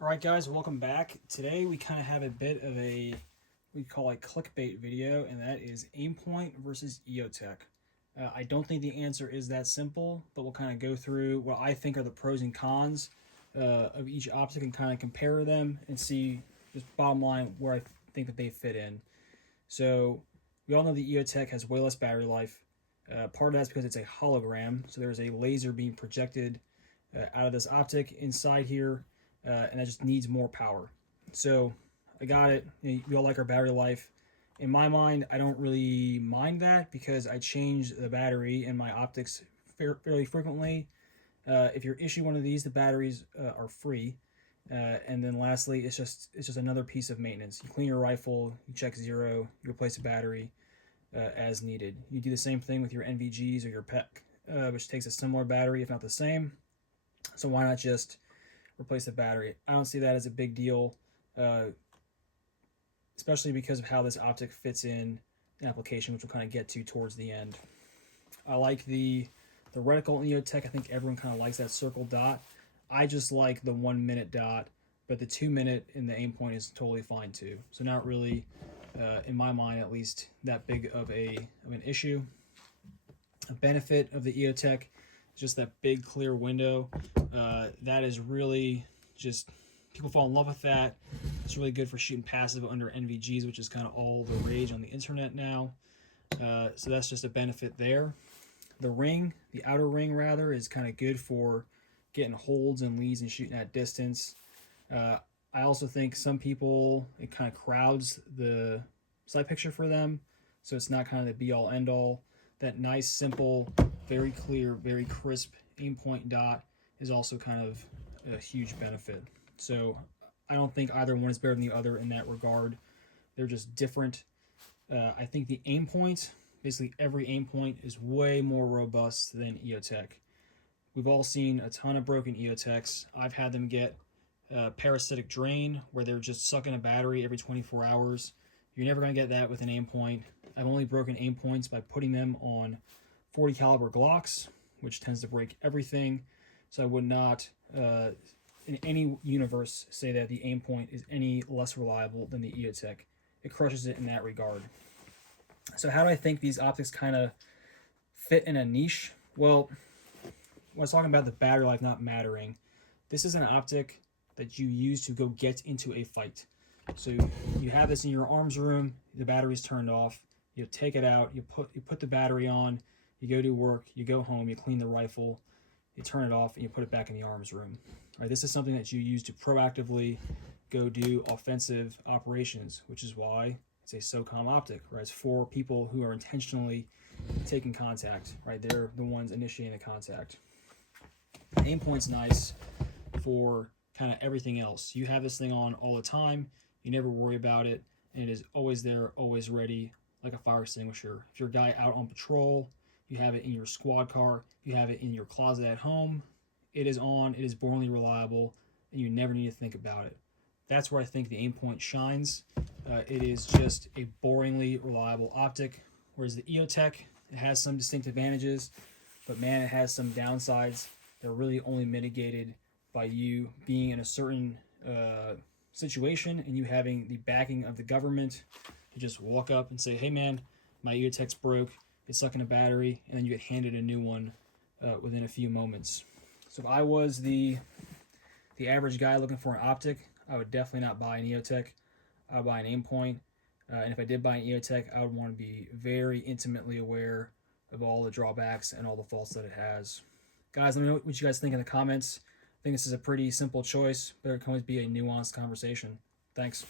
Alright guys, welcome back. Today we kind of have a bit of a, we call a clickbait video, and that is Aimpoint versus EOTech. I don't think the answer is that simple, but we'll kind of go through what I think are the pros and cons of each optic and kind of compare them and see, just bottom line, where I think that they fit in. So we all know the EOTech has way less battery life. Part of that's because it's a hologram, so there's a laser being projected out of this optic inside here, and that just needs more power. So I got it. We all like our battery life. In my mind, I don't really mind that because I change the battery in my optics fairly frequently. If you issue one of these, the batteries are free. And then lastly, it's just another piece of maintenance. You clean your rifle, you check zero, you replace the battery as needed. You do the same thing with your NVGs or your PEC, which takes a similar battery, if not the same. So why not just replace the battery? I don't see that as a big deal, especially because of how this optic fits in an application, which we'll kind of get to towards the end. I like the reticle in EOTech. I think everyone kind of likes that circle dot. I just like the 1 minute dot, but the 2 minute in the Aimpoint is totally fine too. So not really, in my mind at least, that big of an issue. A benefit of the EOTech is just that big clear window. That is really just, people fall in love with that. It's really good for shooting passive under NVGs, which is kind of all the rage on the internet now. So that's just a benefit there. The outer ring rather, is kind of good for getting holds and leads and shooting at distance. I also think some people, it kind of crowds the sight picture for them, so it's not kind of the be all end all. That nice, simple, very clear, very crisp Aimpoint dot is also kind of a huge benefit. So I don't think either one is better than the other in that regard. They're just different. I think the Aimpoint, basically every Aimpoint, is way more robust than EOTech. We've all seen a ton of broken EOTechs. I've had them get parasitic drain, where they're just sucking a battery every 24 hours. You're never going to get that with an Aimpoint. I've only broken Aimpoints by putting them on 40 caliber Glocks, which tends to break everything. So I would not, in any universe, say that the Aimpoint is any less reliable than the EOTech. It crushes it in that regard. So how do I think these optics kind of fit in a niche? Well, when I was talking about the battery life not mattering, this is an optic that you use to go get into a fight. So you have this in your arms room, the battery's turned off, you take it out, you put the battery on, you go to work, you go home, you clean the rifle, you turn it off, and you put it back in the arms room. All right, this is something that you use to proactively go do offensive operations, which is why it's a SOCOM optic, right? It's for people who are intentionally taking contact, right? They're the ones initiating the contact. Aimpoint's nice for kind of everything else. You have this thing on all the time, you never worry about it, and it is always there, always ready, like a fire extinguisher. If you're a guy out on patrol, you have it in your squad car, you have it in your closet at home, it is on, it is boringly reliable, and you never need to think about it. That's where I think the Aimpoint shines. It is just a boringly reliable optic, whereas the EOTech, it has some distinct advantages, but man, it has some downsides that are really only mitigated by you being in a certain situation and you having the backing of the government to just walk up and say, hey man, my EOTech's broke, it's sucking a battery, and then you get handed a new one within a few moments. So if I was the average guy looking for an optic, I would definitely not buy an EOTech. I would buy an Aimpoint. And if I did buy an EOTech, I would want to be very intimately aware of all the drawbacks and all the faults that it has. Guys, let me know what you guys think in the comments. I think this is a pretty simple choice, but it can always be a nuanced conversation. Thanks.